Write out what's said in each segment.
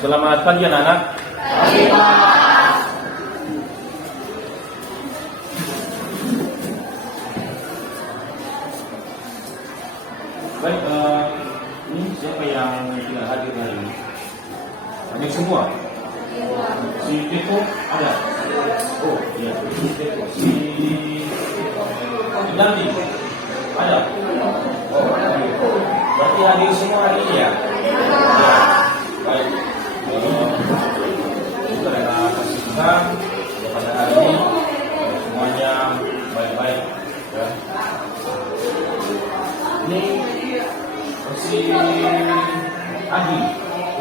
Selamat pagi anak-anak. Baik, ini siapa yang tidak hadir hari ini? Banyak semua. Si Teko ada. Oh iya, si Teko. Si Dandi ada. Oh, berarti hadir semua hari ini ya? Baik. Kita kasih Tuhan pada hari ini semuanya baik-baik. Ya. Ini si Adi,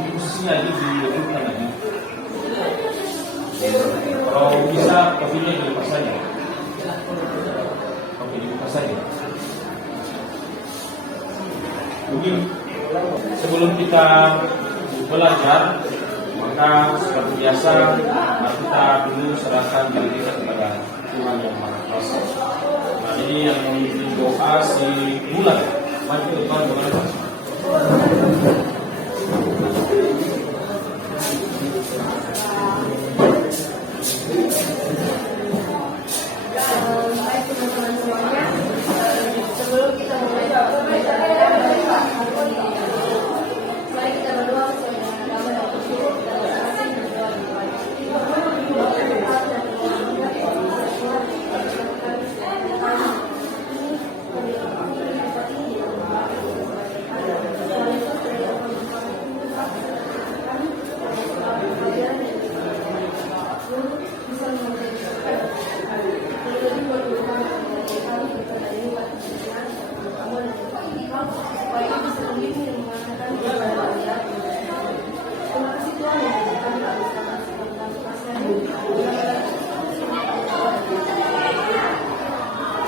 ini posisinya Adi di YouTube lagi. Kalau bisa kopinya dilepas saja. Oke, dilepas saja. Mungkin sebelum kita belajar, maka seperti biasa kita dulu serahkan diri kita kepada Tuhan yang Maha Kuasa. Nah, jadi yang memimpin doa si Bulan, maju ke depan bagaimana? Sebelum kita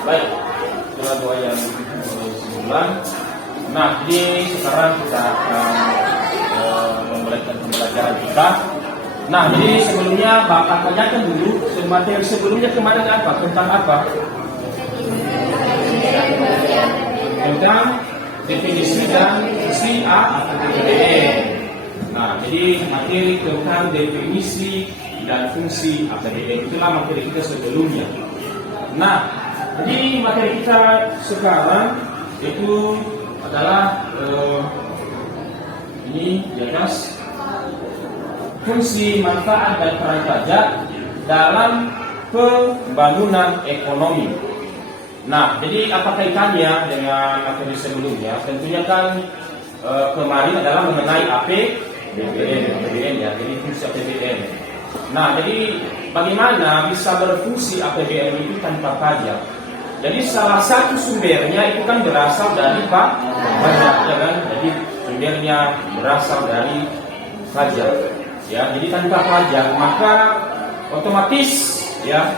baik, setelah doa yang sebulan. Nah, jadi sekarang kita akan memulaikan pembelajaran kita. Nah, jadi sebelumnya Bapak tanyakan dulu materi sebelumnya kemarin apa? Tentang apa? Tentang definisi dan fungsi A atau APBN. Nah, jadi materi tentang definisi dan fungsi APBN itulah materi kita sebelumnya. Nah, jadi materi kita sekarang itu adalah ini di atas fungsi, manfaat dan peran pajak dalam pembangunan ekonomi. Nah, jadi apa kaitannya dengan materi sebelumnya? Tentunya kan kemarin adalah mengenai APBN ya, jadi fungsi APBN. Nah, jadi bagaimana bisa berfungsi APBN itu tanpa pajak? Jadi salah satu sumbernya itu kan berasal dari pajak, ya kan? Jadi sumbernya berasal dari pajak. Ya, jadi tanpa pajak maka otomatis ya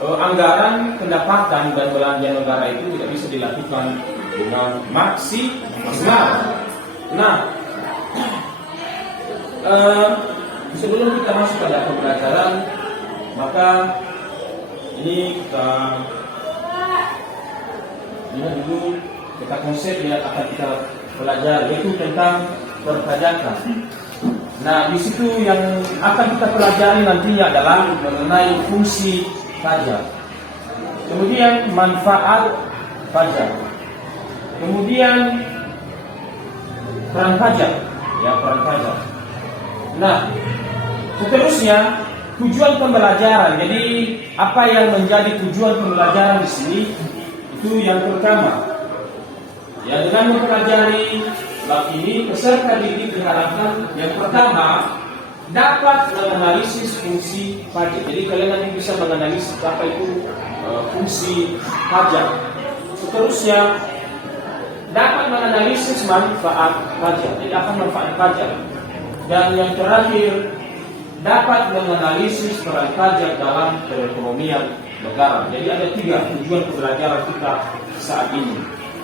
anggaran pendapatan dan belanja negara itu tidak bisa dilakukan dengan maksimal. Nah, sebelum kita masuk pada pembelajaran, maka ini kita lihat dulu kita konsep yang akan kita pelajari, yaitu tentang perpajakan. Nah, di situ yang akan kita pelajari nantinya adalah mengenai fungsi pajak, kemudian manfaat pajak, kemudian peran pajak, ya peran pajak. Nah, seterusnya tujuan pembelajaran. Jadi apa yang menjadi tujuan pembelajaran di sini? Itu yang pertama, ya dengan mempelajari bab ini peserta didik diharapkan yang pertama dapat menganalisis fungsi pajak. Jadi kalian nanti bisa menganalisis apa itu fungsi pajak. Seterusnya dapat menganalisis manfaat pajak. Jadi apa manfaat pajak? Dan yang terakhir dapat menganalisis peran pajak dalam perekonomian negara. Jadi ada 3 tujuan pembelajaran kita saat ini.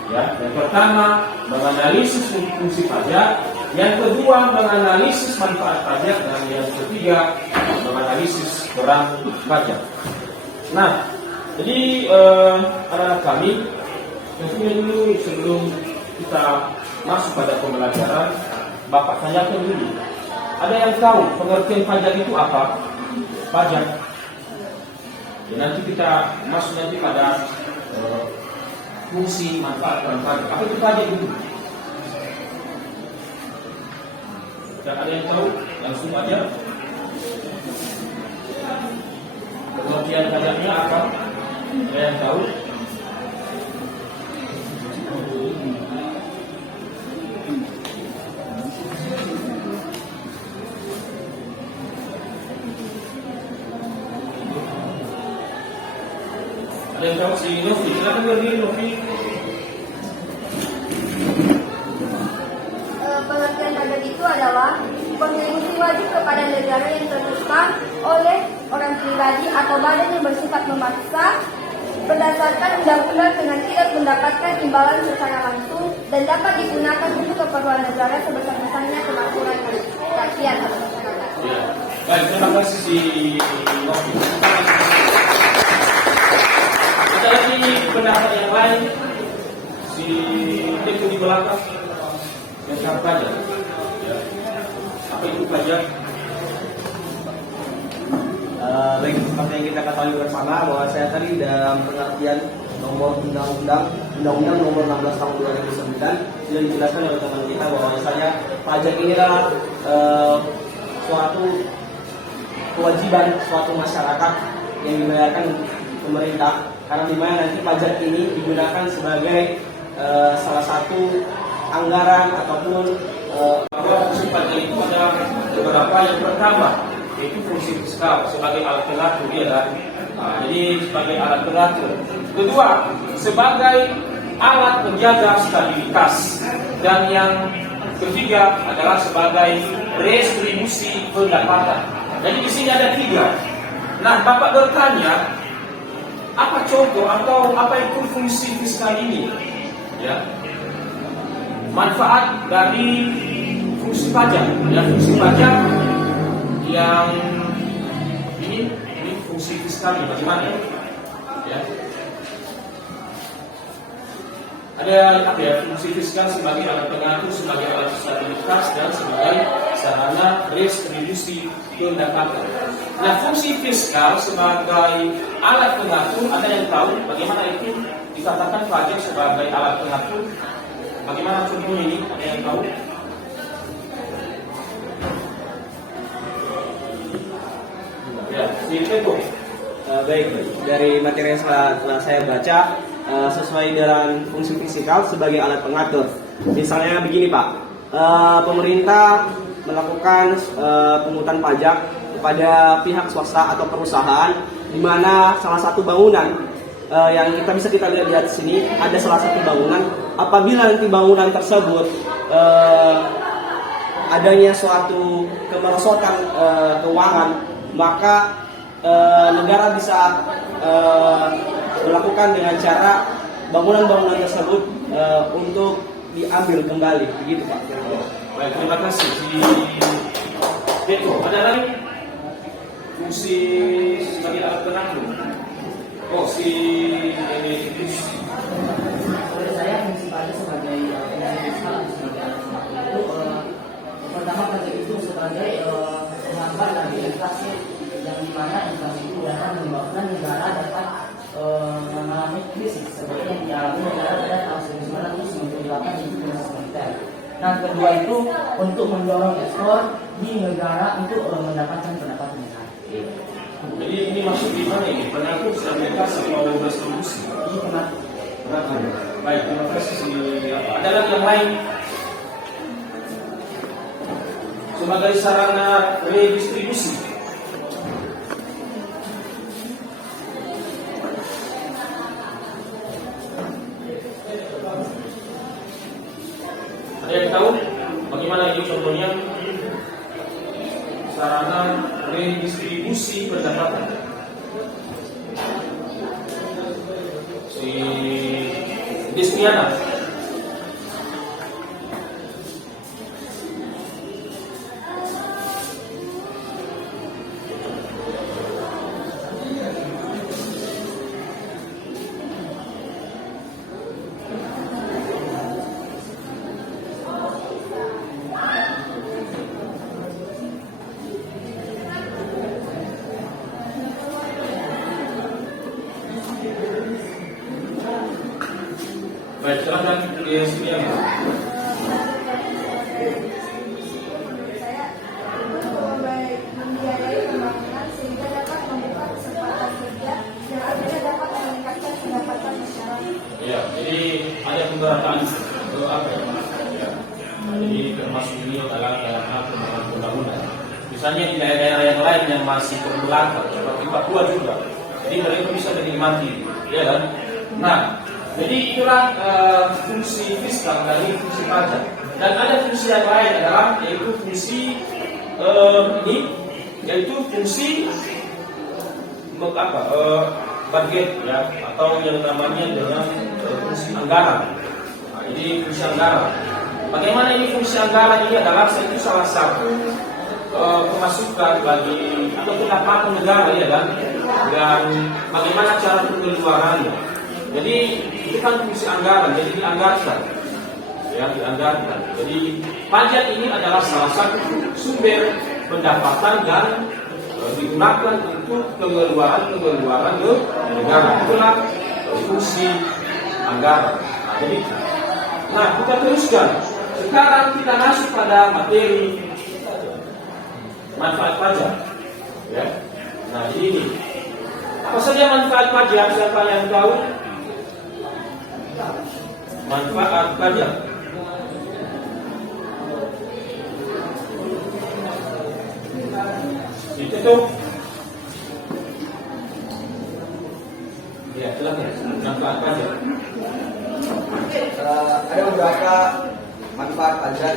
Ya, yang pertama menganalisis fungsi pajak, yang kedua menganalisis manfaat pajak, dan yang ketiga menganalisis peran pajak. Nah, jadi anak-anak kami, tentunya dulu sebelum kita masuk pada pembelajaran, Bapak tanyakan dulu ada yang tahu pengertian pajak itu apa? Pajak. Ya, nanti kita masuk nanti pada fungsi manfaat dan pajak. Apa itu pajak itu? Dan ada yang tahu? Langsung aja. Pengertian pajaknya apa? Ada yang tahu? Ada yang tahu? Si Novi, silakan berdiri Novi. Pengertian pajak itu adalah kontribusi wajib kepada negara yang ditentukan oleh orang pribadi atau badan yang bersifat memaksa berdasarkan undang-undang dengan tidak mendapatkan imbalan secara langsung dan dapat digunakan untuk keperluan negara sebesar-besarnya kemakmuran rakyat atau masyarakat. Ya. Baik, terima kasih si Novi. Ada lagi pendapat yang lain? Si Teko di belakang yang pajak. Ya. Apa itu pajak? Baik, seperti yang kita ketahui bersama bahwa saya tadi dalam pengertian nomor undang-undang nomor 16 tahun 2009 sudah dijelaskan oleh teman kita bahwa misalnya pajak ini adalah suatu kewajiban suatu masyarakat yang dibayarkan pemerintah, karena dimana nanti pajak ini digunakan sebagai salah satu anggaran ataupun bahwa fungsi pajak itu ada beberapa. Yang pertama yaitu fungsi fiskal sebagai alat pengatur, ya kan? Jadi sebagai alat pengatur. Kedua, sebagai alat penjaga stabilitas. Dan yang ketiga adalah sebagai redistribusi pendapatan. Jadi di sini ada 3. Nah, Bapak bertanya, apa contoh atau apa itu fungsi fiskal ini? Ya. Manfaat dari fungsi pajak. Ya, fungsi pajak yang ini fungsi fiskal bagaimana? Ya. Ada apa ya? Fungsi fiskal sebagai alat pengatur, sebagai alat stabilitas dan sebagai sarana redistribusi pendapatan. Nah, fungsi fiskal sebagai alat pengatur, ada yang tahu bagaimana itu dikatakan pajak sebagai alat pengatur? Bagaimana contohnya ini? Ada yang tahu? Ya, silakan. Baik, dari materi yang telah saya baca sesuai dengan fungsi fiskal sebagai alat pengatur. Misalnya begini Pak, pemerintah melakukan pungutan pajak kepada pihak swasta atau perusahaan, di mana salah satu bangunan yang bisa kita lihat di sini ada salah satu bangunan. Apabila nanti bangunan tersebut adanya suatu kemerosotan keuangan, maka negara bisa melakukan dengan cara bangunan-bangunan tersebut untuk diambil kembali, begitu Pak. Baik, terima kasih. Beto, ada lagi fungsi sebagai alat pengatur? Oh, si Menurut saya fungsi pajak sebagai fiskal sebagai alat pengatur itu pertama pajak itu sebagai penghambat dari inflasi, yang dimana inflasi itu dapat menyebabkan negara dapat mengalami krisis seperti yang dialami negara pada tahun 1998 itu krisis moneter. Nah, kedua itu untuk mendorong ekspor di negara untuk mendapatkan pendapatan negara. Jadi ini masuk di mana ini? Pengatur stabilitas atau redistribusi? Ini pengatur. Baik, terima kasih. Ada lagi yang lain? Sebagai sarana redistribusi. Ada yang tahu bagaimana ini contohnya? Sarana redistribusi pendapatan. Si Destiana. silakan di sini ya. Menurut saya itu membiayai pembangunan sehingga dapat membuka kesempatan kerja dan akhirnya dapat meningkatkan pendapatan masyarakat. Ya, jadi ada pemerataan apa ya? Ya. Jadi termasuk ini adalah dalam hal pembangunan. Misalnya di daerah-daerah yang lain yang masih terbelakang seperti Papua juga, jadi mereka bisa menikmati, ya kan? Nah, jadi itulah fungsi fiskal dari fungsi pajak. Dan ada fungsi yang lain adalah yaitu fungsi ini, yaitu fungsi budget ya, atau yang namanya dengan fungsi anggaran. Nah, ini fungsi anggaran. Bagaimana ini fungsi anggaran ini adalah itu salah satu pemasukan bagi atau pendapatan negara ya kan, dan bagaimana cara pengeluarannya. Jadi itu kan fungsi anggaran, jadi dianggarkan, ya dianggarkan. Jadi pajak ini adalah salah satu sumber pendapatan dan digunakan untuk pengeluaran negara. Itulah fungsi anggaran. Nah, jadi, kita teruskan. Sekarang kita masuk pada materi manfaat pajak. Ya. Nah, ini apa saja manfaat pajak? Siapa yang tahu? Manfaat pajak. Itu tuh. Ya, silakan. Manfaat pajak. Ada beberapa manfaat pajak,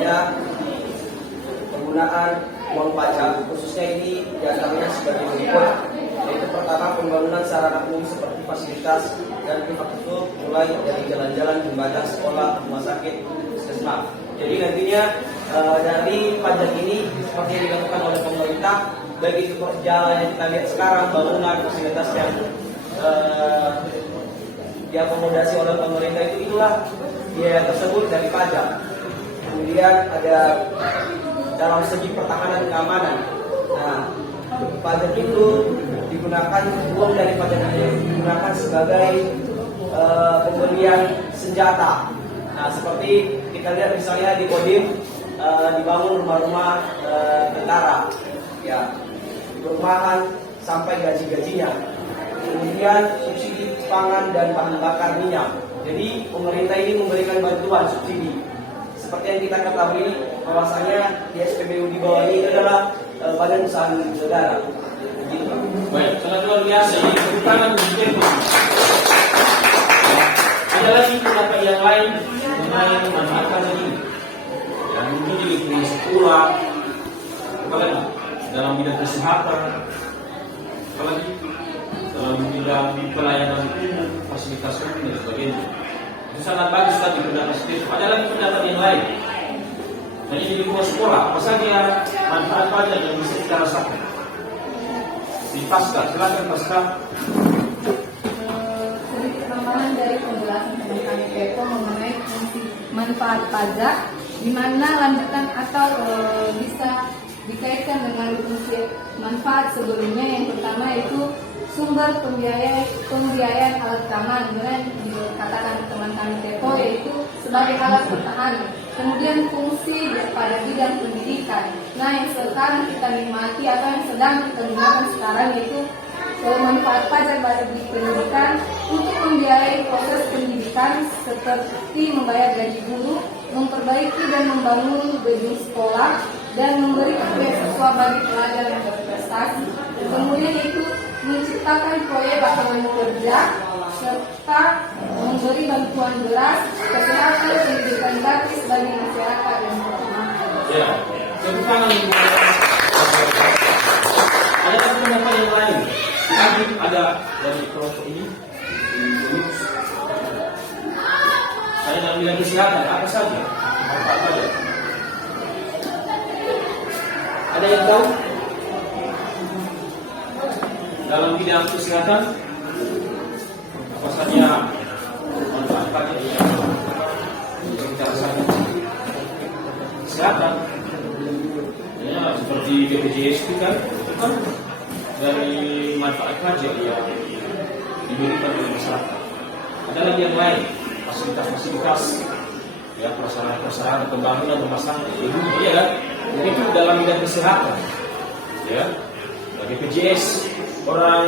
ya penggunaan uang pajak, khususnya ini diantaranya sebagai berikut, yaitu pertama pembangunan sarana umum seperti fasilitas dan infrastruktur, mulai dari jalan-jalan, jembatan, sekolah, rumah sakit, puskesmas. Jadi nantinya dari pajak ini seperti yang dilakukan oleh pemerintah, baik itu jalan yang kita lihat sekarang, bangunan, fasilitas yang diakomodasi oleh pemerintah itulah biaya tersebut dari pajak. Kemudian ada dalam segi pertahanan keamanan. Nah, pajak itu digunakan, uang dari pajak itu digunakan sebagai pembelian senjata. Nah, seperti kita lihat misalnya di Kodim dibangun rumah-rumah tentara, ya, perumahan sampai gaji-gajinya. Kemudian subsidi pangan dan bahan bakar minyak. Jadi pemerintah ini memberikan bantuan subsidi. Seperti yang kita ketahui bahwasanya di SPBU di bawah ini adalah badan usaha negara. Begitu. Baik, sangat luar biasa. Ini kebutuhan menjadi. Ada lagi pendapat yang lain mengenai manfaat pajak ini. Yang mungkin di lingkungan sekolah, apalagi dalam bidang kesehatan, apalagi dalam bidang pelayanan umum, fasilitas umum dan sebagainya. Itu sangat bagus tadi pendapat seperti itu. Ada lagi pendapat yang lain. Dan ini di lingkungan sekolah, apa saja manfaat pajak yang bisa kita rasakan? Di Pasca, silakan Pasca. Sedikit tambahan dari penjelasan teman kami Kepo mengenai fungsi manfaat pajak, di mana lanjutan atau bisa dikaitkan dengan fungsi manfaat sebelumnya. Yang pertama itu sumber pembiayaan alat keamanan, dengan dikatakan teman kami Kepo, yaitu sebagai alat pertahanan. Kemudian fungsi pada bidang pendidikan. Nah, yang sekarang kita nikmati atau yang sedang kita gunakan sekarang yaitu manfaat pajak bagi pendidikan untuk membiayai proses pendidikan seperti membayar gaji guru, memperbaiki dan membangun gedung sekolah, dan memberi beasiswa bagi pelajar yang berprestasi. Kemudian itu menciptakan proyek lapangan kerja serta memberi bantuan beras, kesehatan, pendidikan gratis bagi masyarakat yang berkebutuhan. Ya, kebutuhan ada pendapat yang lain. Tadi ada dari kelompok ini. Ada dalam bidang kesehatan apa saja manfaat pajak? Ada yang tahu? Dalam bidang kesehatan apa saja manfaat pajak yang kita rasakan? Kesehatan, ya, seperti BPJS itu kan dari manfaat pajak yang diberikan oleh masyarakat. Ada lagi yang lain? fasilitas-fasilitas, ya, prasarana pembangunan rumah sakit, ya kan? Begitu dalam bidang kesehatan, ya, BPJS, orang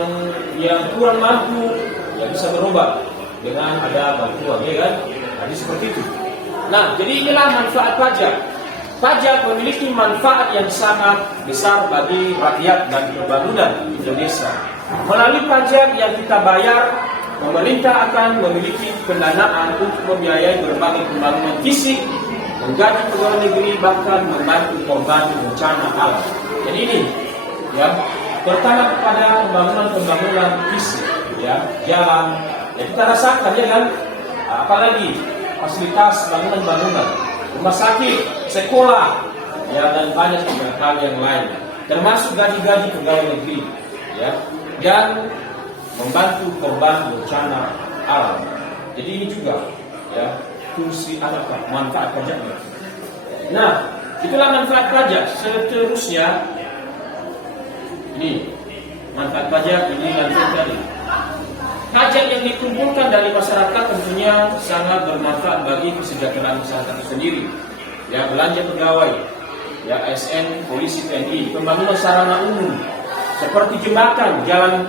yang kurang mampu ya bisa berobat dengan ada bantuan, ya kan? Jadi seperti itu. Nah, jadi inilah manfaat pajak. Pajak memiliki manfaat yang sangat besar bagi rakyat dan pembangunan Indonesia. Melalui pajak yang kita bayar, pemerintah akan memiliki pendanaan untuk membiayai berbagai pembangunan fisik, menggaji pegawai negeri, bahkan membantu korban bencana alam. Jadi ini, ya, pertama kepada pembangunan fisik, ya, jalan, ya kita rasakan, ya kan, apalagi fasilitas bangunan, rumah sakit, sekolah, ya, dan banyak hal yang lain, termasuk gaji-gaji pegawai negeri, ya, dan membantu korban bencana alam. Jadi ini juga, ya, fungsi atau manfaat pajaknya. Nah, itulah manfaat pajak. Seterusnya, ini manfaat pajak ini nanti tadi. Pajak yang dikumpulkan dari masyarakat tentunya sangat bermanfaat bagi kesejahteraan masyarakat itu sendiri. Ya, belanja pegawai, ya, ASN, polisi, TNI, pembangunan sarana umum seperti jembatan, jalan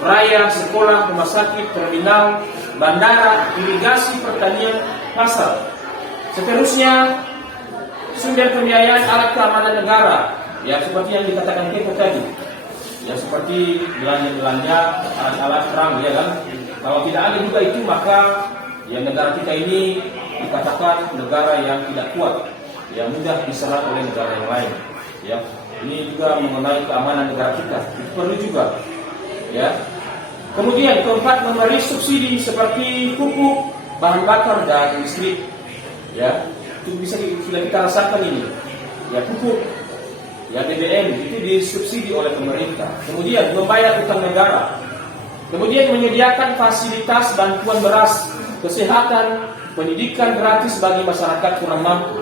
raya, sekolah, rumah sakit, terminal, bandara, irigasi, pertanian, pasar. Seterusnya, sumber pembiayaan alat keamanan negara, ya, seperti yang dikatakan Kepo tadi, ya, seperti belanja alat-alat perang, ya kan. Kalau tidak ada juga itu, maka ya negara kita ini dikatakan negara yang tidak kuat, ya, mudah diserang oleh negara yang lain, ya. Ini juga mengenai keamanan negara kita, itu perlu juga, ya. Kemudian keempat, memberi subsidi seperti pupuk, bahan bakar, dan listrik, ya. Itu bisa sudah kita rasakan ini, ya, pupuk, ya, BBM itu disubsidi oleh pemerintah. Kemudian membayar utang negara. Kemudian menyediakan fasilitas bantuan beras, kesehatan, pendidikan gratis bagi masyarakat kurang mampu.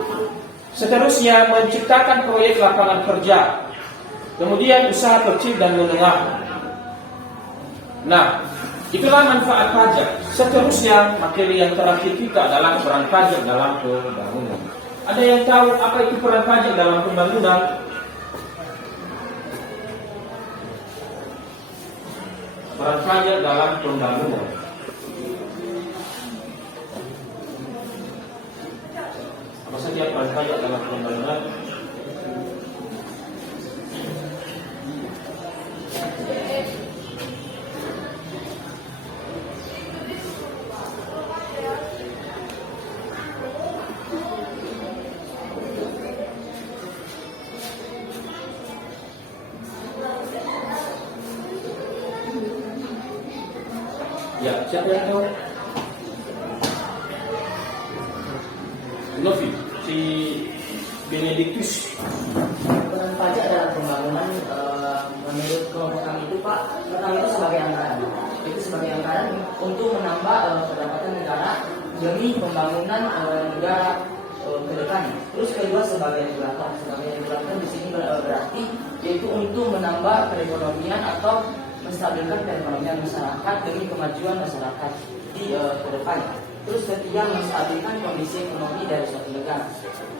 Seterusnya menciptakan proyek lapangan kerja. Kemudian usaha kecil dan menengah. Nah, itulah manfaat pajak. Seterusnya materi yang terakhir kita adalah peran pajak dalam pembangunan. Ada yang tahu apa itu peran pajak dalam pembangunan? Peran pajak dalam pembangunan. Apa saja peran pajak dalam pembangunan? Ya, siapa yang tahu? Novi, si Benedictus. Peran pajak dalam pembangunan menurut kelompok kami itu, Pak, pertama itu sebagai anggaran. Itu sebagai anggaran untuk menambah pendapatan negara demi pembangunan negara ke depan. Terus kedua sebagai regulator. Sebagai regulator di sini berarti yaitu untuk menambah perekonomian atau menstabilkan perekonomian masyarakat demi kemajuan masyarakat di ke depan. Terus ketiga, menstabilkan kondisi ekonomi dari suatu negara.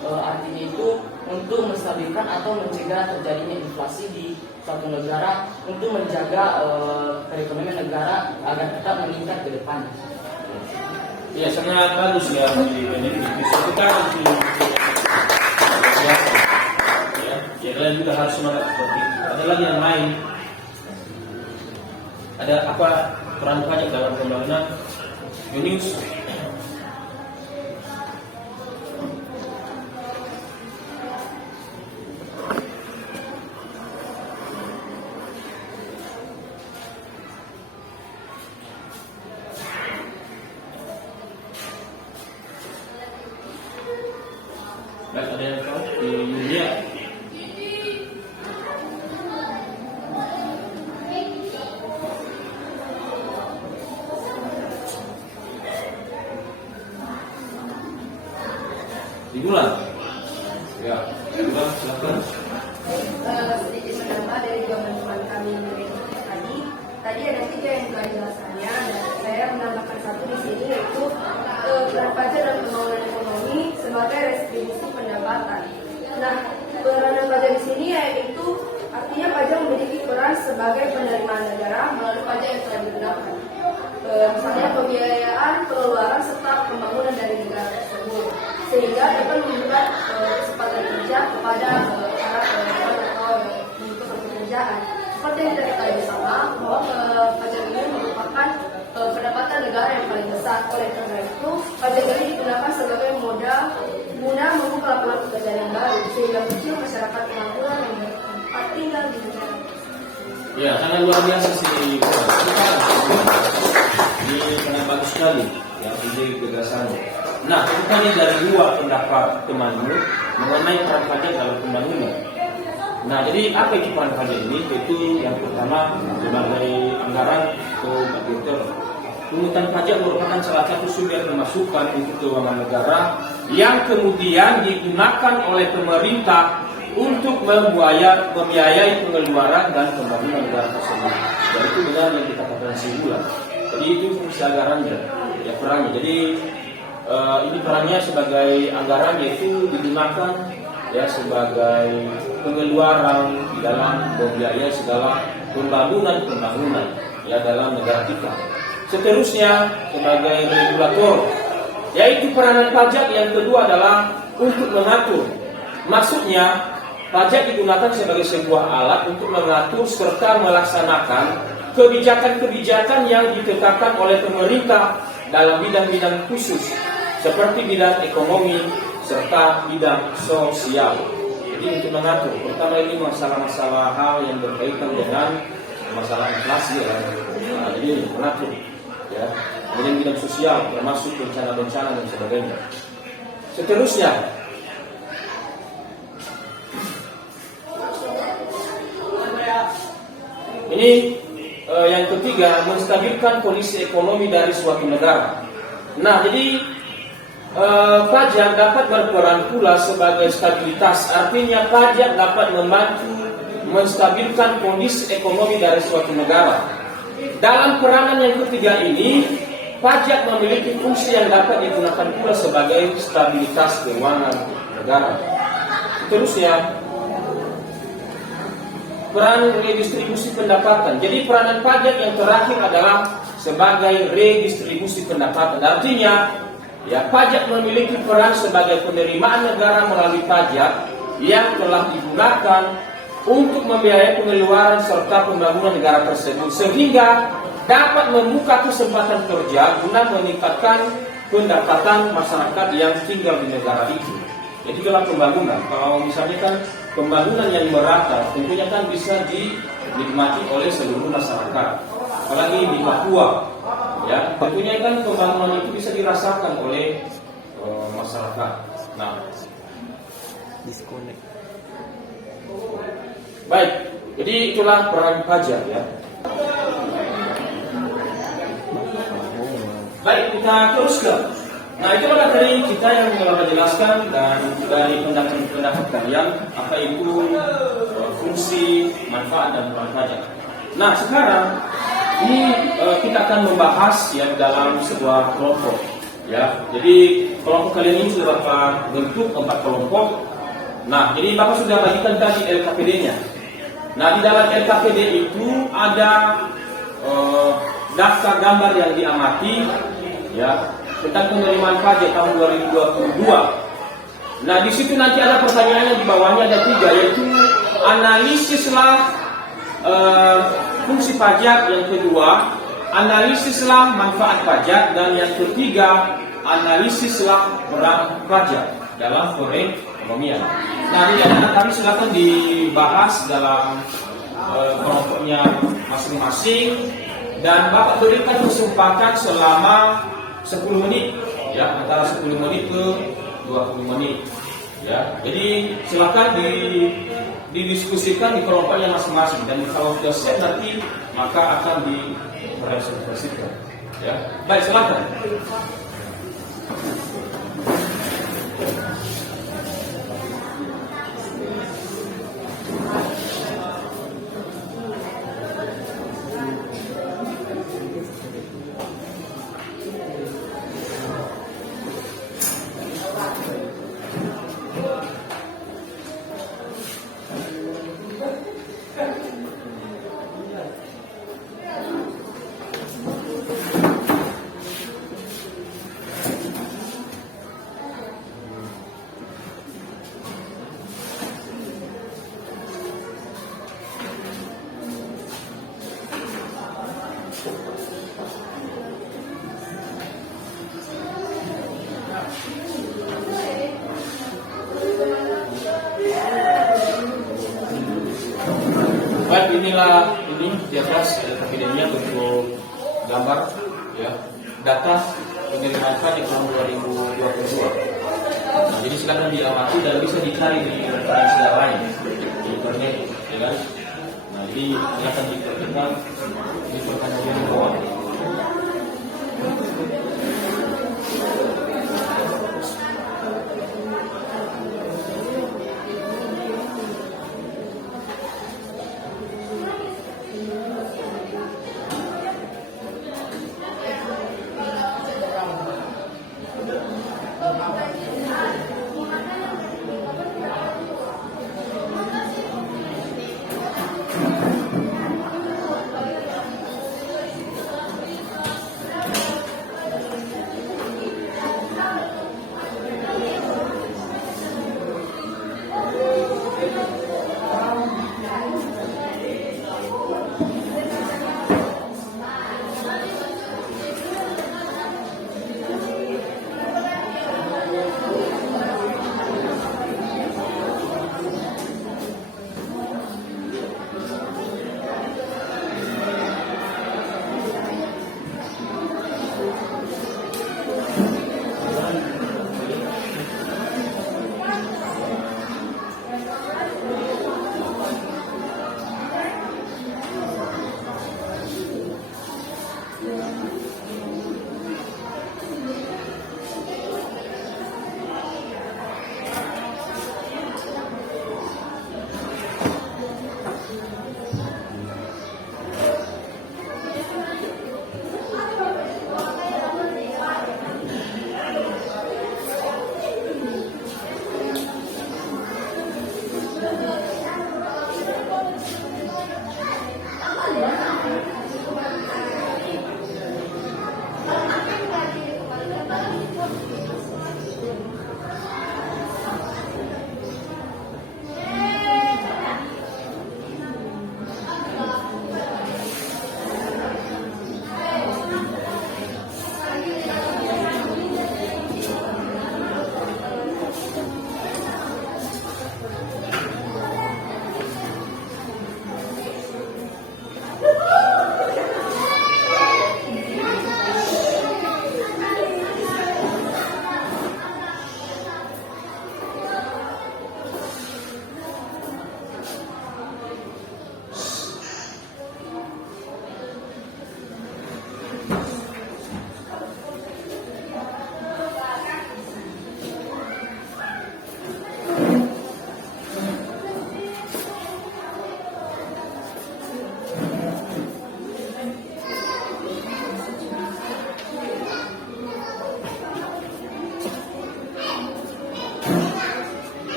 Artinya itu untuk menstabilkan atau mencegah terjadinya inflasi di suatu negara, untuk menjaga perekonomian negara agar tetap meningkat ke depan. Ya, sangat bagus ya ini. Kita harus ya, kalian juga harus semangat seperti itu. Ada lagi yang lain. Ada apa peran pajak dalam pembangunan? Yunus. Dan ada yang tahu di dunia? Di bulan? Ya, di bulan silakan. Sedikit menambah dari jawaban teman kami tadi ada 3 yang telah dijelaskannya, dan saya menambahkan satu di sini, yaitu peran pajak dalam pembangunan ekonomi sebagai restribusi pendapatan. Nah, peranan pajak di sini yaitu artinya pajak memiliki peran sebagai penerimaan negara melalui pajak yang telah digunakan. Misalnya pembiayaan, pengeluaran serta pembangunan dari negara tersebut, sehingga dapat membuat kesempatan kerja kepada para karyawan atau untuk pekerjaan. Seperti yang kita ketahui bersama bahwa pajak ini merupakan pendapatan negara yang paling besar. Oleh karena itu, pajak ini digunakan sebagai modal guna membuka lapangan pekerjaan yang baru, sehingga muncul masyarakat pengangguran yang bertempat tinggal di negara. Ya, sangat luar biasa sih. Ini sangat bagus sekali ya, ide gagasannya. Nah, itu tadi dari dua pendapat temanmu mengenai peran pajak dalam pembangunan. Nah, jadi apa itu peran pajak ini? Itu yang pertama sebagai anggaran atau budgeter. Pungutan pajak merupakan salah satu sumber pemasukan untuk keuangan negara yang kemudian digunakan oleh pemerintah untuk membiayai pengeluaran dan pembangunan negara tersebut. Dan itu benar yang kita katakan simpulan. Jadi itu fungsi anggarannya, ya perannya. Jadi ini perannya sebagai anggaran yaitu digunakan ya sebagai pengeluaran di dalam membiayai segala pembangunan ya dalam negara kita. Seterusnya sebagai regulator, yaitu peranan pajak yang kedua adalah untuk mengatur. Maksudnya pajak digunakan sebagai sebuah alat untuk mengatur serta melaksanakan kebijakan-kebijakan yang ditetapkan oleh pemerintah dalam bidang-bidang khusus seperti bidang ekonomi serta bidang sosial. Jadi untuk mengatur, pertama ini masalah-masalah hal yang berkaitan dengan masalah inflasi ya. Nah, jadi mengatur ya. Kemudian bidang sosial termasuk bencana-bencana dan sebagainya. Seterusnya ini yang ketiga, menstabilkan kondisi ekonomi dari suatu negara. Nah, jadi pajak dapat berperan pula sebagai stabilitas. Artinya pajak dapat membantu menstabilkan kondisi ekonomi dari suatu negara. Dalam peranan yang ketiga ini, pajak memiliki fungsi yang dapat digunakan pula sebagai stabilitas keuangan negara. Seterusnya, peran redistribusi pendapatan. Jadi peranan pajak yang terakhir adalah sebagai redistribusi pendapatan. Artinya, ya pajak memiliki peran sebagai penerimaan negara melalui pajak yang telah digunakan untuk membiayai pengeluaran serta pembangunan negara tersebut, sehingga dapat membuka kesempatan kerja guna meningkatkan pendapatan masyarakat yang tinggal di negara itu. Jadi dalam pembangunan, kalau misalnya kan pembangunan yang merata, tentunya kan bisa dinikmati oleh seluruh masyarakat. Apalagi di Papua, ya tentunya kan pembangunan itu bisa dirasakan oleh masyarakat. Nah, disconnect. Baik, jadi itulah peran pajak ya. Baik, kita teruskan. Nah, itulah dari kita yang telah menjelaskan dan dari pendapat kalian apa itu fungsi, manfaat dan peran pajak. Nah, sekarang ini kita akan membahas yang dalam sebuah kelompok, ya. Jadi kelompok kalian ini sudah Bapak bentuk 4 kelompok. Nah, jadi Bapak sudah bagikan tadi LKPD-nya. Nah, di dalam LKPD itu ada daftar gambar yang diamati, ya, tentang penerimaan pajak tahun 2022. Nah, di situ nanti ada pertanyaannya di bawahnya ada 3, yaitu analisislah fungsi pajak, yang kedua analisislah manfaat pajak, dan yang ketiga analisislah peran pajak dalam perekonomian. Nah, di anak kami silakan dibahas dalam kelompoknya masing-masing, dan Bapak berikan kesempatan selama 10 menit, ya, antara 10 menit ke 20 menit, ya. Jadi silakan didiskusikan di kelompoknya masing-masing, dan kalau sudah siap nanti maka akan dipresentasikan, ya. Baik, silakan. Baik, inilah di atas akademinya untuk gambar ya data penerimaan pajak tahun 2022. Nah, jadi silakan diamati dan bisa dicari di referensi lain di internet, ya kan? Nah, jadi silakan diperkenalkan di pertanyaan di bawah.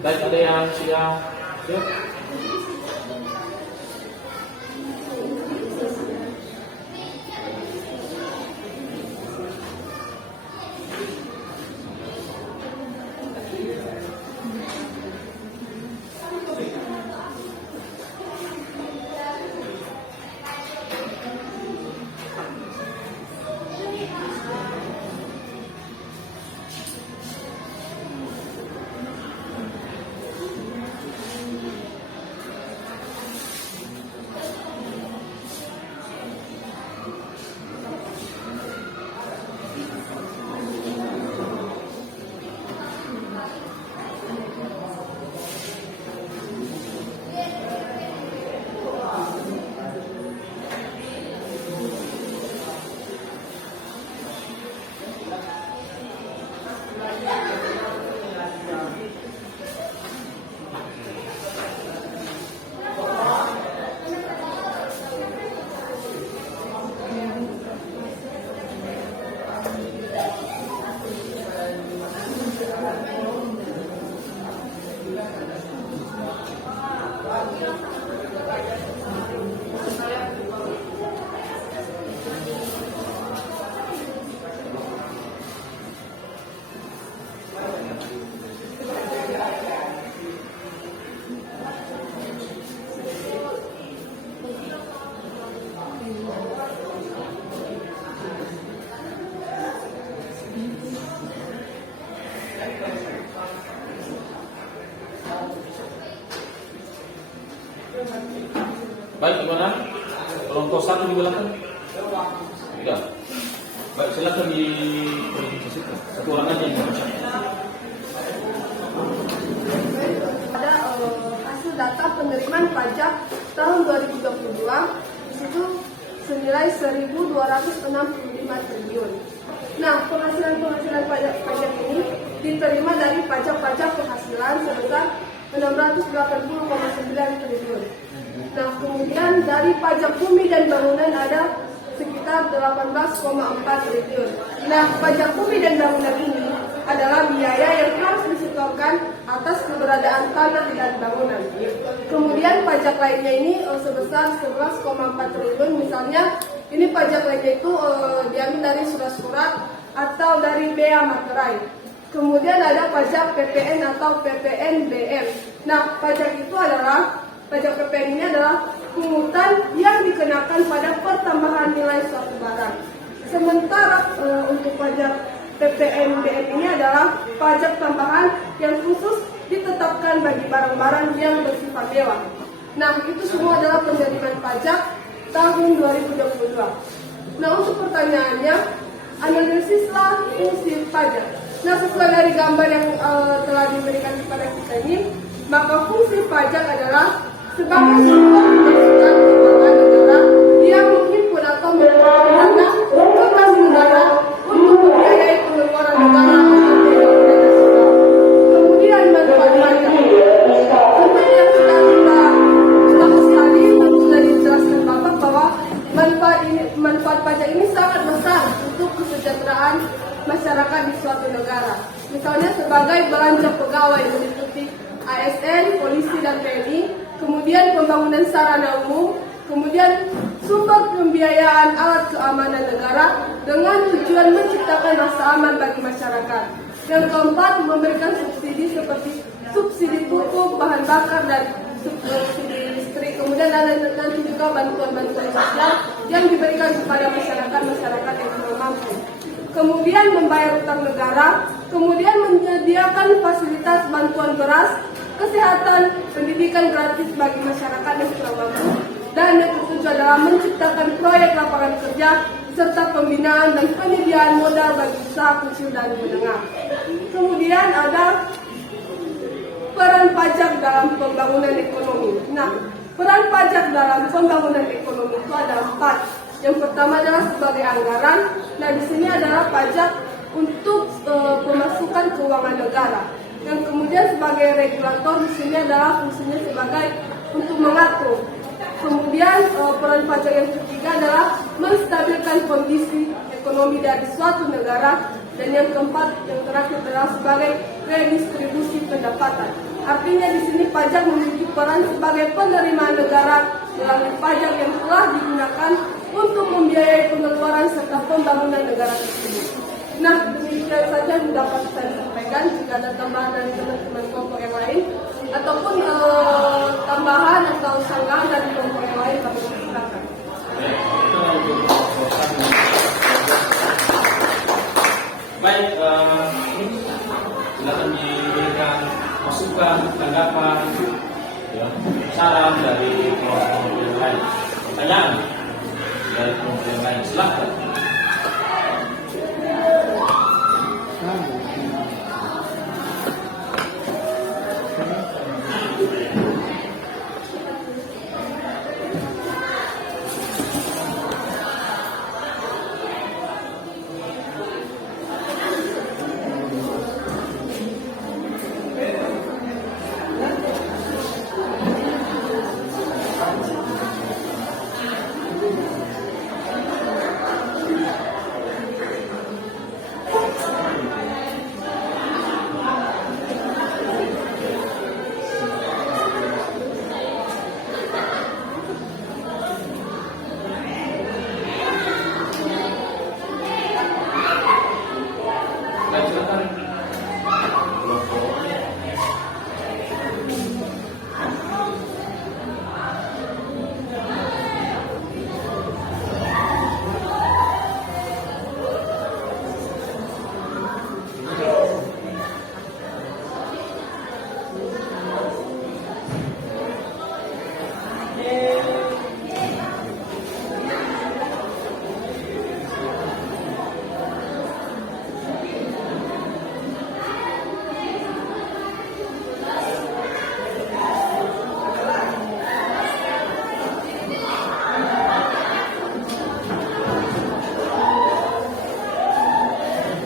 Dan ada yang sudah siap? Baik, gimana? Kelompok satu di belakang? Tidak. Baik, silakan dipresentasikan. Satu orang aja yang bisa. Ada hasil data penerimaan pajak tahun 2022, di situ senilai 1.265 triliun. Nah, penghasilan pajak ini diterima dari pajak-pajak penghasilan sebesar 680,9 triliun. Nah, kemudian dari pajak bumi dan bangunan ada sekitar 18,4 triliun. Nah, pajak bumi dan bangunan ini adalah biaya yang harus disetorkan atas keberadaan tanah dan bangunan. Kemudian pajak lainnya ini sebesar 11,4 triliun. Misalnya, ini pajak lainnya itu diambil dari surat-surat atau dari bea materai. Kemudian ada pajak PPN atau PPNBM. Nah, pajak itu adalah pajak PPN ini adalah pungutan yang dikenakan pada pertambahan nilai suatu barang. Sementara untuk pajak PPNBM ini adalah pajak tambahan yang khusus ditetapkan bagi barang-barang yang bersifat mewah. Nah, itu semua adalah penerimaan pajak tahun 2022. Nah, untuk pertanyaannya, analisislah fungsi pajak. Nah, sesuai dari gambar yang telah diberikan kepada kita ini, maka fungsi pajak adalah sebagai sumber pemasukan keuangan negara yang menghimpun atau mengumpulkan dana ke kas negara untuk membiayai pengeluaran negara atau pembangunan nasional. Kemudian manfaat pajak. Seperti yang sudah sekali sudah dijelaskan Bapak bahwa manfaat pajak ini sangat besar untuk kesejahteraan masyarakat di suatu negara. Misalnya sebagai belanja pegawai meliputi ASN, polisi dan TNI, kemudian pembangunan sarana umum, kemudian sumber pembiayaan alat keamanan negara dengan tujuan menciptakan rasa aman bagi masyarakat. Yang keempat, memberikan subsidi seperti subsidi pupuk, bahan bakar dan subsidi listrik. Kemudian ada nanti juga bantuan-bantuan sosial yang diberikan kepada masyarakat yang kurang mampu. Kemudian membayar utang negara, kemudian menyediakan fasilitas bantuan beras, kesehatan, pendidikan gratis bagi masyarakat yang kurang mampu, dan yang ketujuh adalah menciptakan proyek lapangan kerja serta pembinaan dan penyediaan modal bagi usaha kecil dan menengah. Kemudian ada peran pajak dalam pembangunan ekonomi. Nah, peran pajak dalam pembangunan ekonomi itu ada 4. Yang pertama adalah sebagai anggaran. Nah, di sini adalah pajak untuk pemasukan keuangan negara. Yang kemudian sebagai regulator, di sini adalah fungsinya sebagai untuk mengatur. Kemudian peran pajak yang ketiga adalah menstabilkan kondisi ekonomi dari suatu negara. Dan yang keempat, yang terakhir adalah sebagai redistribusi pendapatan. Artinya di sini pajak memiliki peran sebagai penerimaan negara melalui pajak yang telah digunakan untuk membiayai pengeluaran serta pembangunan negara tersebut. Nah, demikian saja yang dapat saya sampaikan. Jika ada tambahan dari teman-teman kelompok yang lain ataupun tambahan atau sanggahan dari kelompok yang lain, kami silakan. Baik, silakan diberikan masukan, tanggapan, ya, saran dari kelompok yang lain. Pertanyaan dari kelompok yang lain, silakan.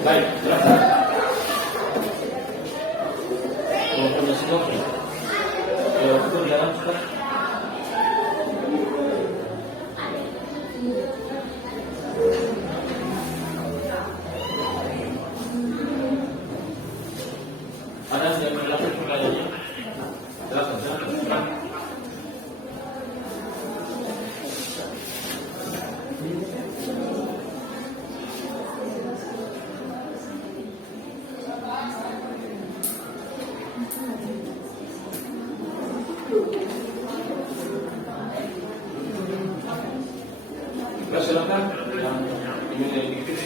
Baik, silakan. Kelompok nasi kopi. Itu di dalam sudah. Ada yang melakukan pertanyaannya? Silakan, silakan. Silakan yang ingin dikit.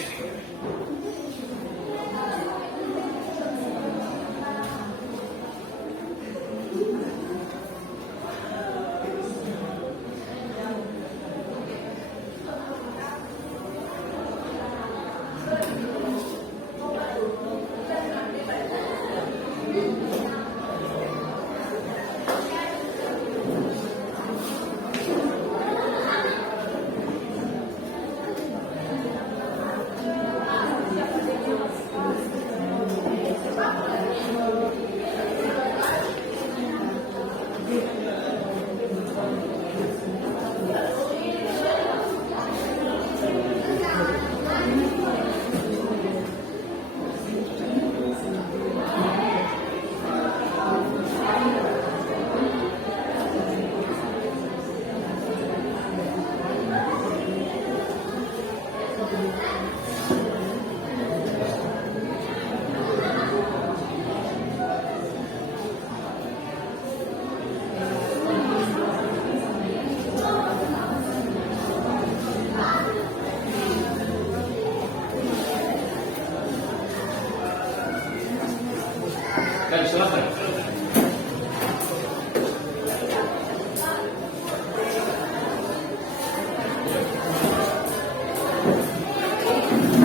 Baik, silakan.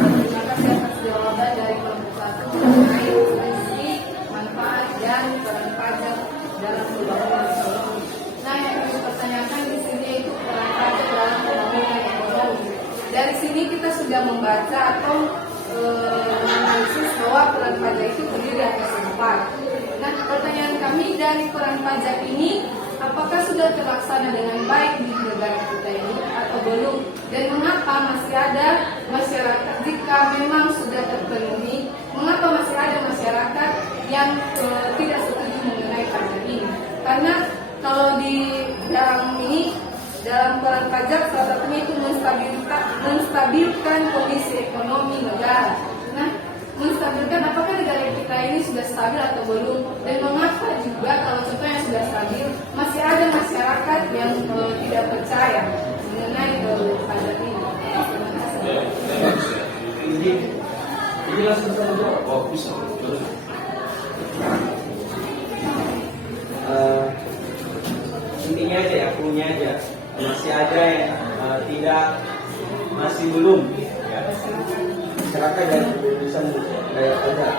Terima kasih atas jawaban dari kelompok 1 mengenai fungsi, manfaat, dan peran pajak dalam pembangunan ekonomi. Nah, yang kami pertanyakan di sini itu peran pajak dalam pembangunan ekonomi. Dari sini kita sudah membaca atau menganalisis bahwa peran pajak itu terdiri atas 4. Nah, pertanyaan kami dari peran pajak ini, apakah sudah terlaksana dengan baik di negara kita ini atau belum? Dan mengapa masih ada masyarakat, jika memang sudah terpenuhi, mengapa masih ada masyarakat yang tidak setuju mengenai pajak dalam peran pajak salah satunya itu menstabilkan kondisi ekonomi negara. Nah, menstabilkan apakah negara kita ini sudah stabil atau belum, dan mengapa juga kalau contohnya sudah stabil masih ada masyarakat yang tidak percaya mengenai pajak ini. Jadi langsung kita menjawab. Oh, bisa. Intinya aja ya, punya aja masih ada yang masih belum ya, masyarakat dan bisa membayar pajak.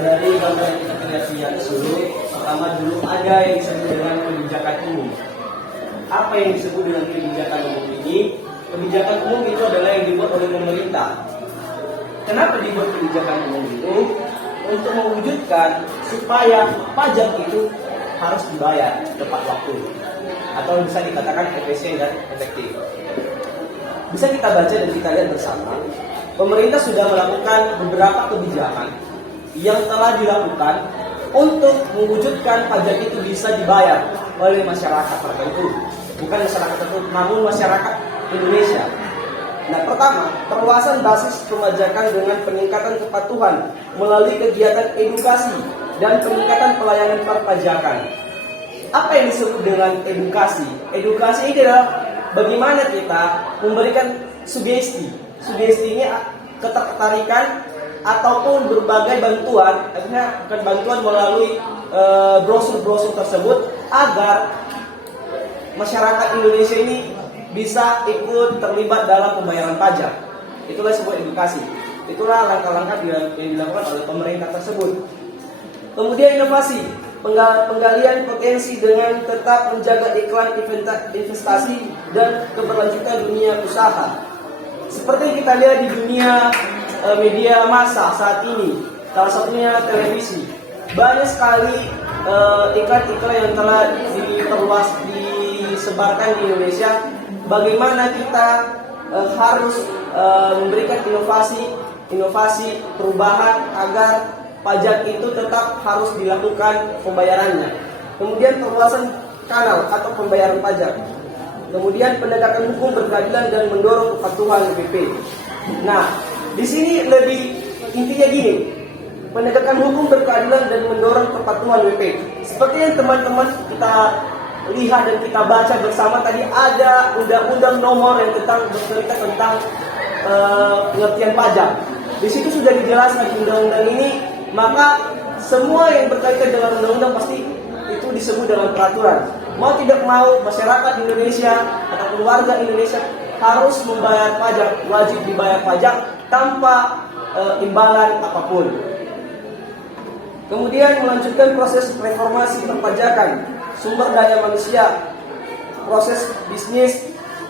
Dari gambar yang kita lihat di atas dulu, pertama dulu ada yang disebut dengan kebijakan umum. Apa yang disebut dengan kebijakan umum ini? Kebijakan umum itu adalah yang dibuat oleh pemerintah. Kenapa dibuat kebijakan umum itu? Untuk mewujudkan supaya pajak itu harus dibayar tepat waktu, atau bisa dikatakan efisien dan efektif. Bisa kita baca dan kita lihat bersama, pemerintah sudah melakukan beberapa kebijakan yang telah dilakukan untuk mewujudkan pajak itu bisa dibayar oleh masyarakat tertentu, bukan masyarakat tertentu, namun masyarakat Indonesia. Nah, pertama, perluasan basis pemajakan dengan peningkatan kepatuhan melalui kegiatan edukasi dan peningkatan pelayanan perpajakan. Apa yang disebut dengan edukasi? Edukasi ini adalah bagaimana kita memberikan sugesti. Sugesti ini ketertarikan ataupun berbagai bantuan, artinya bukan bantuan melalui brosur-brosur tersebut agar masyarakat Indonesia ini bisa ikut terlibat dalam pembayaran pajak. Itulah sebuah edukasi. Itulah langkah-langkah yang dilakukan oleh pemerintah tersebut. Kemudian inovasi, penggalian potensi dengan tetap menjaga iklan investasi dan keberlanjutan dunia usaha. Seperti yang kita lihat di dunia media massa saat ini, salah satunya televisi. Banyak sekali iklan-iklan yang telah disebarkan di Indonesia. Bagaimana kita harus memberikan inovasi perubahan agar pajak itu tetap harus dilakukan pembayarannya. Kemudian perluasan kanal atau pembayaran pajak. Kemudian penegakan hukum berkeadilan dan mendorong kepatuhan WP. Nah, di sini lebih intinya gini. Penegakan hukum berkeadilan dan mendorong kepatuhan WP. Seperti yang teman-teman kita lihat dan kita baca bersama tadi, ada undang-undang nomor yang bercerita tentang pengertian pajak. Di situ sudah dijelaskan di undang-undang ini, maka semua yang berkaitan dengan undang-undang pasti itu disebut dengan peraturan. Mau tidak mau, masyarakat Indonesia atau warga Indonesia harus membayar pajak, wajib dibayar pajak tanpa imbalan apapun. Kemudian melanjutkan proses reformasi perpajakan, sumber daya manusia, proses bisnis,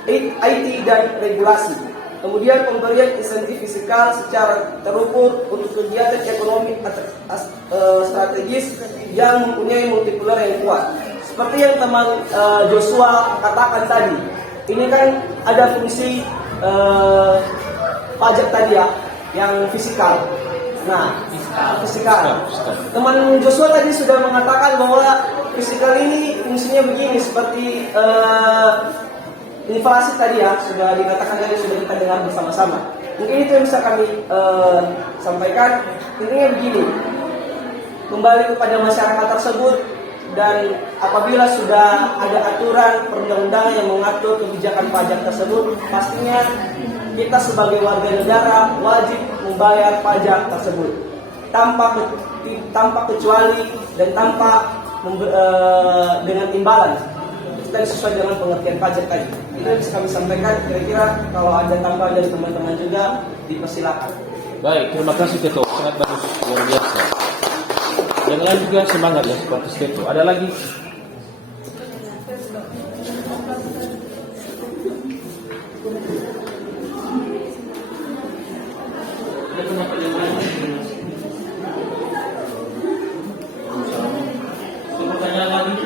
IT dan regulasi. Kemudian pemberian insentif fiskal secara terukur untuk kegiatan ekonomi strategis yang mempunyai multiplier yang kuat. Seperti yang teman Joshua katakan tadi, ini kan ada fungsi pajak tadi ya, yang fiskal. Nah, fiskal. Teman Joshua tadi sudah mengatakan bahwa fiskal ini fungsinya begini, seperti inflasi tadi ya, sudah dikatakan tadi, sudah kita dengar bersama-sama. Mungkin itu yang bisa kami sampaikan. Intinya begini, kembali kepada masyarakat tersebut, dan apabila sudah ada aturan perundang-undangan yang mengatur kebijakan pajak tersebut, pastinya kita sebagai warga negara wajib membayar pajak tersebut tanpa kecuali dan tanpa dengan imbalan. Tadi sesuai dengan pengertian pajak tadi. Itu yang bisa kami sampaikan. Kira-kira kalau ada tambahan dari teman-teman juga, dipersilakan. Baik, terima kasih Teto, sangat bagus, luar biasa. Yang lain juga semangat ya seperti Teto. Ada lagi? Ada pendapat yang lain? Ada pertanyaan lagi?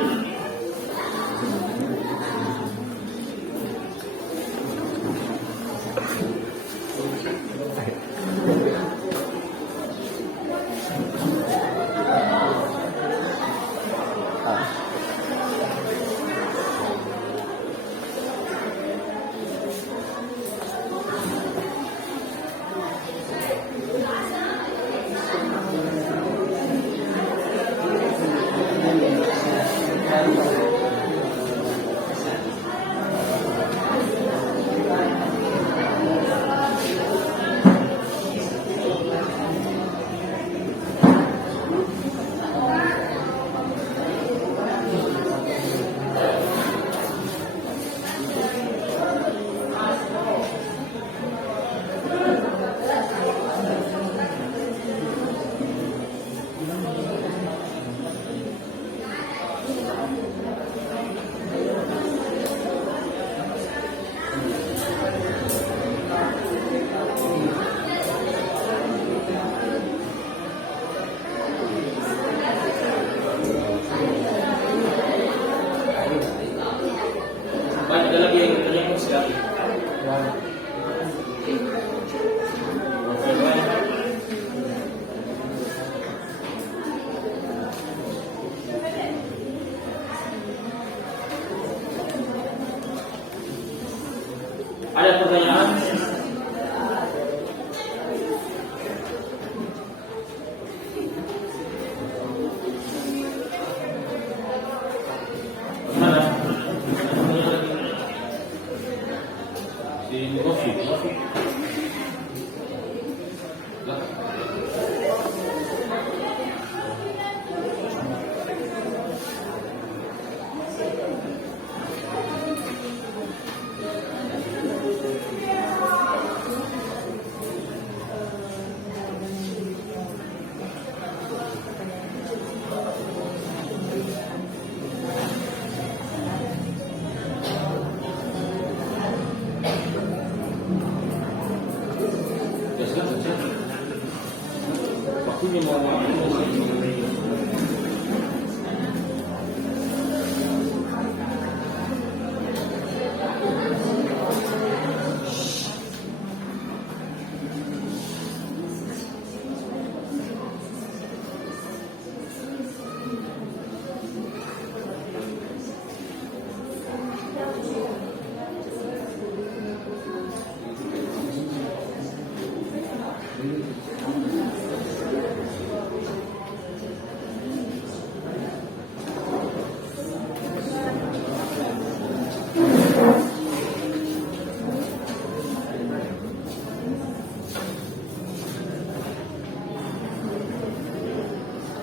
waktunya mau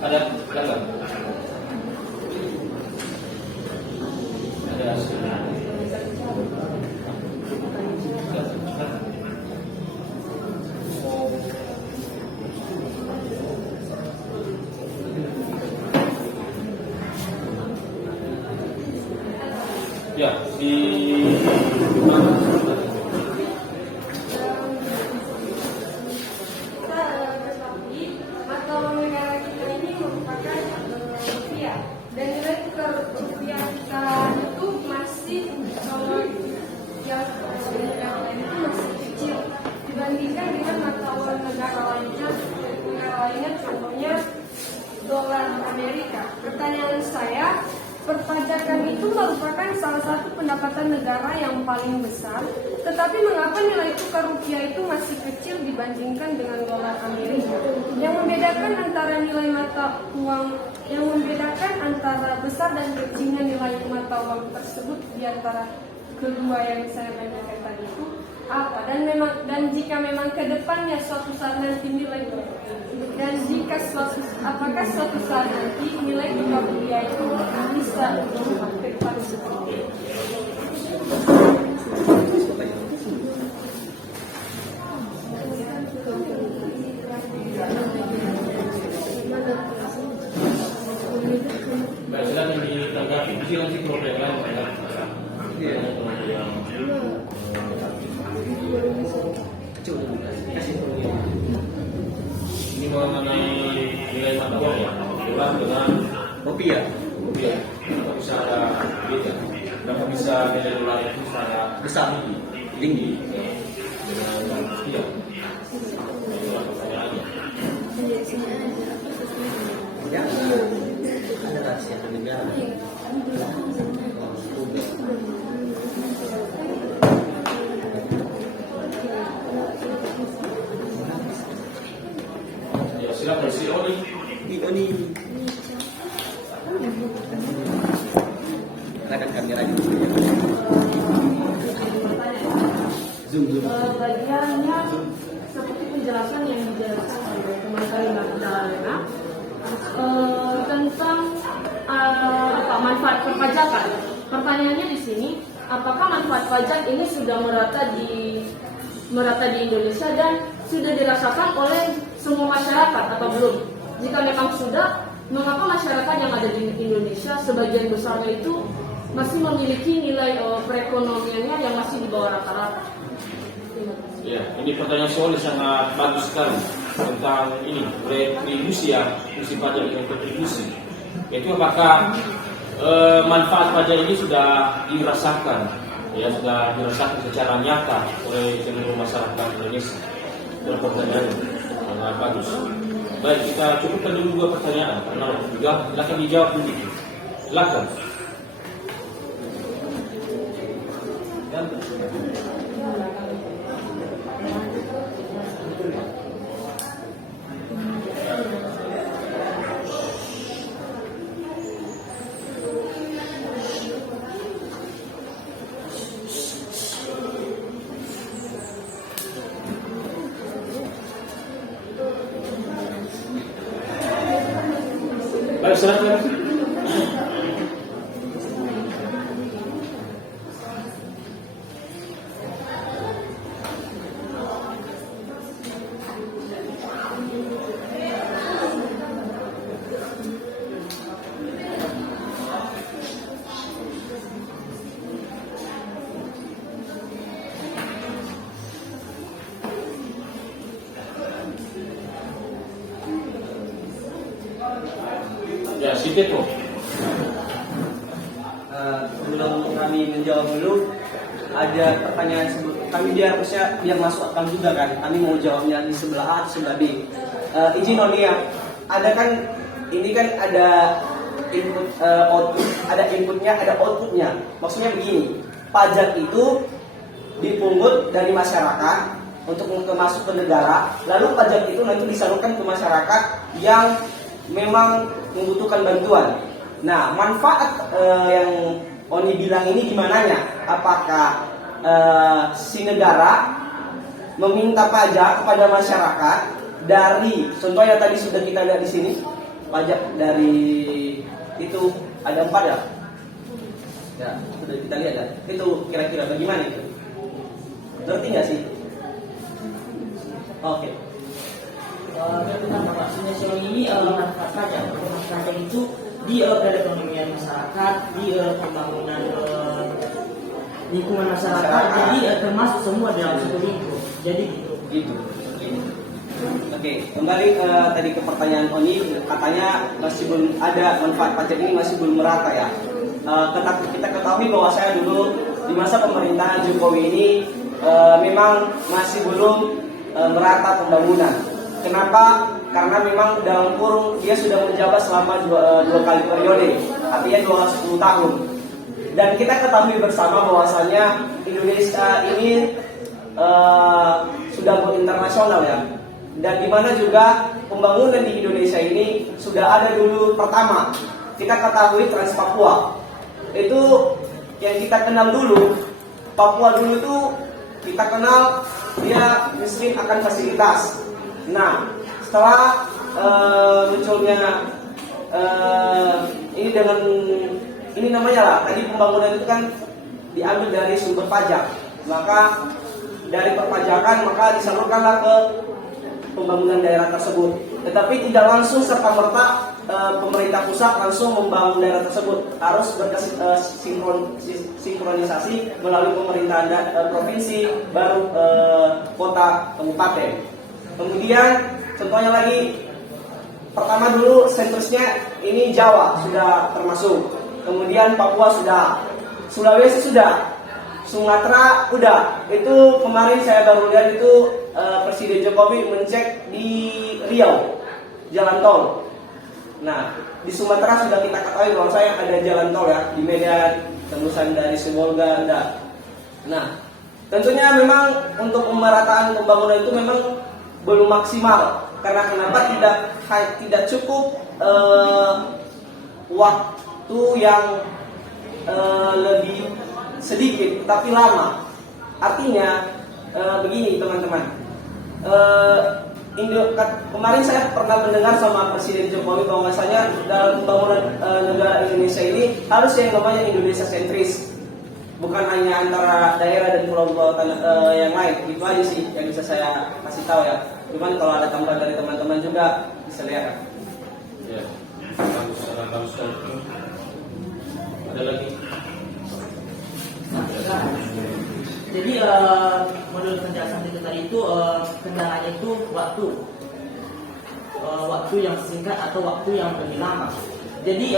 ada nggak? Ada hasilnya. Ya, di mata uang negara kita ini merupakan rupiah, dan nilai tukar rupiah kita itu masih yang lain itu masih kecil dibandingkan dengan mata uang negara lainnya, contohnya dolar Amerika. Pertanyaan saya, perpajakan itu merupakan salah satu pendapatan negara yang paling besar, tetapi mengapa nilai tukar rupiah itu masih kecil dibandingkan dengan dolar Amerika? Yang membedakan antara nilai mata uang, yang membedakan antara besar dan kecilnya nilai mata uang tersebut di antara kedua yang saya tanyakan tadi itu apa? Dan jika memang ke depannya suatu saat nanti nilai, dan jika apakah suatu saat nanti nilai tukar rupiah itu bisa berubah ke depan seperti itu? Baik, silakan ditanggapi. Mesti nanti problem lain ya. Ini mengenai nilai mata uang ya, dolar dengan Rupiah. rupiah. Kenapa bisa ada beda? Kenapa bisa nilai dolar itu sangat Besar. Tinggi. dengan rupiah? Itulah pertanyaannya. Ya. Ada rahasia negara. Ya, silakan si Oni. Ini kadang kameranya zoom. Bagiannya seperti penjelasan yang dijelaskan oleh teman saya Magdalena tentang manfaat perpajakan. Pertanyaannya di sini, apakah manfaat pajak ini sudah merata di Indonesia dan sudah dirasakan oleh semua masyarakat atau belum? Jika memang sudah, mengapa masyarakat yang ada di Indonesia sebagian besarnya itu masih memiliki nilai perekonomiannya yang masih di bawah rata-rata? Ya, ini pertanyaan soal sangat bagus sekali tentang ini retribusi ya, fungsi pajak dengan retribusi. Itu apakah manfaat pajak ini sudah dirasakan, ya sudah dirasakan secara nyata oleh seluruh masyarakat Indonesia? Itu pertanyaan sangat bagus. Baik, kita cukupkan dulu dua pertanyaan karena juga silakan dijawab dulu. Silakan. Baik, silakan. Ya, si Tito. Sebelum kami menjawab dulu, ada pertanyaan kami biar masuk akal juga kan. Kami mau jawabnya di sebelah A, sebelah B. Izin Oni ya, ada kan ini kan ada input output, ada inputnya, ada outputnya. Maksudnya begini, pajak itu dipungut dari masyarakat untuk masuk ke negara, lalu pajak itu nanti disalurkan ke masyarakat yang memang membutuhkan bantuan. Nah, manfaat yang Oni bilang ini gimana nya? Apakah si negara meminta pajak kepada masyarakat dari, contohnya tadi sudah kita lihat di sini, pajak dari itu ada 4 ya? Ya, sudah kita lihat ya. Itu kira-kira bagaimana itu? Ngerti nggak sih? Oke. Tentang Bapak Sunesio ini manfaat pajak. Manfaat pajak itu di perekonomian masyarakat, di pembangunan lingkungan masyarakat, jadi termasuk semua dalam satu lingkup. Jadi Gitu. Oke, kembali tadi ke pertanyaan Oni, katanya masih belum ada manfaat pajak ini, masih belum merata ya. Kita ketahui bahwa saya dulu di masa pemerintahan Jokowi ini memang masih belum merata pembangunan. Kenapa? Karena memang dalam kurung dia sudah menjabat selama dua kali periode, artinya 10 tahun. Dan kita ketahui bersama bahwasanya Indonesia ini sudah go internasional ya. Dan di mana juga pembangunan di Indonesia ini sudah ada dulu pertama. Kita ketahui Trans Papua. Itu yang kita kenal dulu. Papua dulu itu kita kenal dia miskin akan fasilitas. Nah, setelah munculnya ini dengan ini namanya lah, tadi pembangunan itu kan diambil dari sumber pajak. Maka dari perpajakan maka disalurkanlah ke pembangunan daerah tersebut. Tetapi tidak langsung serta-merta pemerintah pusat langsung membangun daerah tersebut, harus bersinkronisasi melalui pemerintahan provinsi, baru kota, kabupaten. Kemudian contohnya lagi, pertama dulu sentrusnya ini Jawa sudah termasuk, kemudian Papua sudah, Sulawesi sudah, Sumatera udah. Itu kemarin saya baru lihat itu Presiden Jokowi mencek di Riau jalan tol. Nah, di Sumatera sudah kita ketahui bahwa saya ada jalan tol ya, di Medan, tembusan dari Sibolga ada. Nah, tentunya memang untuk pemerataan pembangunan itu memang belum maksimal. Karena kenapa? Tidak cukup waktu yang lebih sedikit tapi lama. Artinya begini teman-teman, kemarin saya pernah mendengar sama Presiden Jokowi bahwasanya dalam pembangunan negara Indonesia ini harus yang namanya Indonesia sentris, bukan hanya antara daerah dan pulau-pulau yang lain. Itu aja sih yang bisa saya kasih tahu ya. Cuman kalau ada tambahan dari teman-teman juga bisa lihat. Ya, bagus, sangat bagus sekali. Ada lagi? Jadi menurut penjelasan kita tadi itu kendalanya itu waktu yang singkat atau waktu yang lebih lama. Jadi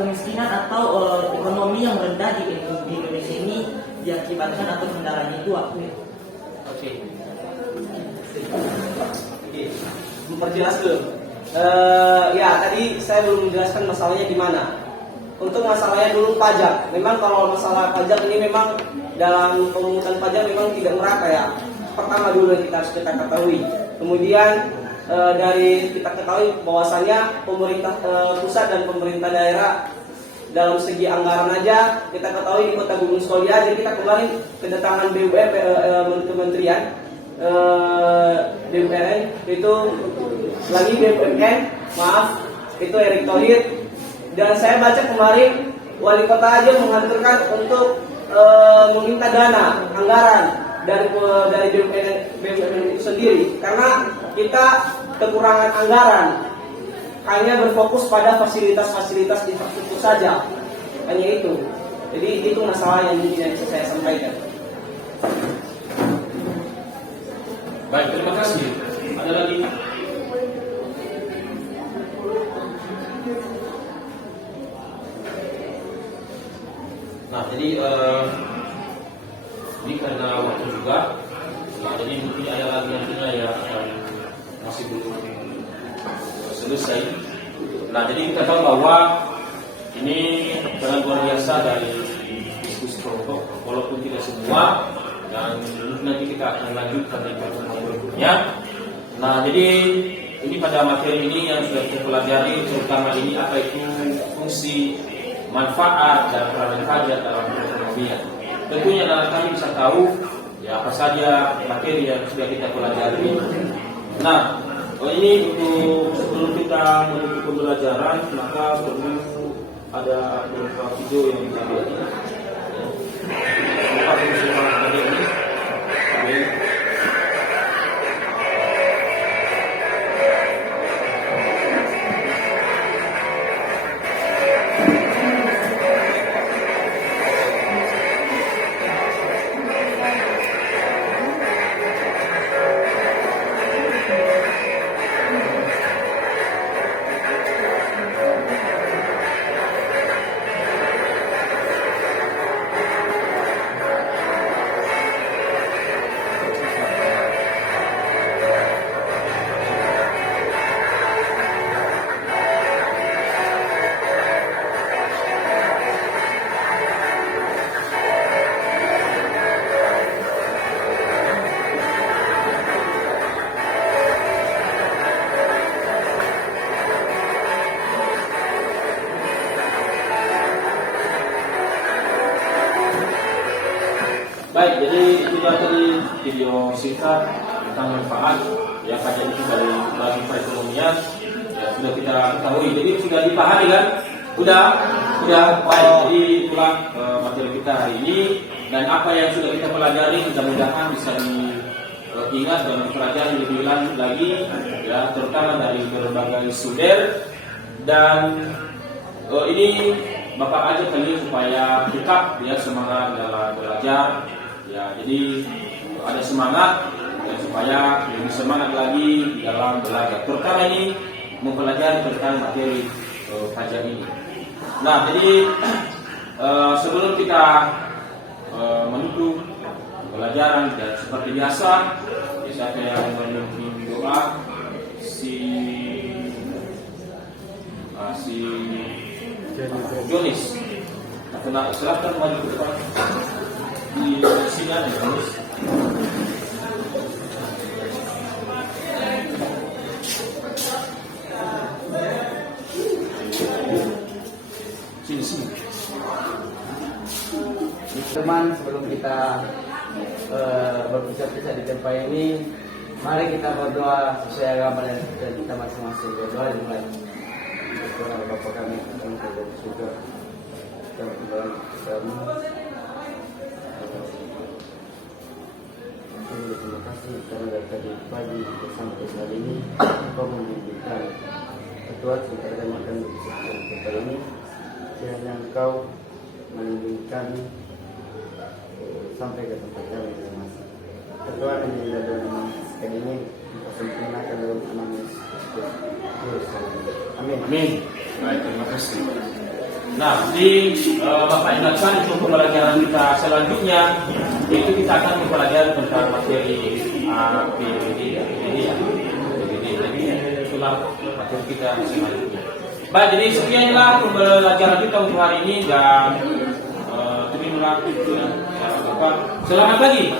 kemiskinan atau ekonomi yang rendah di Indonesia ini diakibatkan atau kendalanya itu waktu. Oke, memperjelas dulu. Ya tadi saya belum menjelaskan masalahnya di mana. Untuk masalahnya dulu pajak. Memang kalau masalah pajak ini memang dalam pemungutan pajak memang tidak merata ya. Pertama dulu kita harus kita ketahui. Kemudian dari kita ketahui bahwasanya pemerintah pusat dan pemerintah daerah dalam segi anggaran aja kita ketahui di Kota Gunung Soli aja kita kemarin kedatangan kementerian BUMN itu lagi BUMN, maaf itu Erick Thohir. Dan saya baca kemarin wali kota aja mengaturkan untuk meminta dana anggaran dari BUMN itu sendiri karena kita kekurangan anggaran, hanya berfokus pada fasilitas-fasilitas infrastruktur saja, hanya itu. Jadi itu masalah yang ingin saya sampaikan. Baik, terima kasih. Ada lagi? jadi ini karena waktu juga, ya, jadi mungkin ada lagi nantinya ya masih belum selesai. Nah, jadi kita tahu bahwa ini sangat luar biasa dari diskusi kelompok, walaupun tidak semua, dan nanti kita akan lanjutkan di pertemuan berikutnya. Nah, jadi ini pada materi ini yang sudah kita pelajari, terutama ini apa itu fungsi, manfaat dan peranan pajak dalam perekonomian. Tentunya kami bisa tahu ya apa saja materi yang sudah kita pelajari. Nah, ini untuk sebelum kita menutup pembelajaran, maka perlu ada beberapa video yang kita lihat. Tempat yang semua tadi ini. Baik, jadi itu tadi video singkat tentang manfaat yang pajak itu dari perekonomian ya, sudah kita ketahui. Jadi sudah dipahami kan? Udah baik. Jadi itulah materi kita hari ini, dan apa yang sudah kita pelajari mudah-mudahan bisa diingat dan dipelajari lebih lanjut lagi ya, terutama dari berbagai sumber. Dan ini Bapak ajak kalian supaya tetap ya semangat dalam belajar. Ya, jadi ada semangat ya, supaya lebih semangat lagi dalam belajar. Terutama ini mempelajari tentang materi pajak ini. Nah, jadi sebelum kita menutup pembelajaran, dan seperti biasa, siapa yang memimpin doa si Jonis. Nah, silakan maju ke depan. Di sini ada Jonis. Sini. Teman, sebelum kita berpisah-pisah di tempat ini, mari kita berdoa sesuai agama dan kita masing-masing. Berdoa dimulai. Berdoa Bapa kami yang ada di surga, dan berdoa kami. Terima kasih karena dari tadi pagi sampai saat ini Engkau membimbingkan ketua sekarang makan di tempat ini. Kiranya Engkau membimbingkan sampai ke tempat kami yang masih. Ketua dan juga doa sekali ini Engkau sempurnakan dalam nama Yesus Kristus. Amin. Amin. Baik, terima kasih. Nah, di Bapak ingatkan untuk pembelajaran kita selanjutnya, itu kita akan mempelajari tentang materi APBD. Jadi itulah materi kita selanjutnya. Baik, jadi sekianlah pembelajaran kita untuk hari ini, dan terima kasih. Selamat pagi.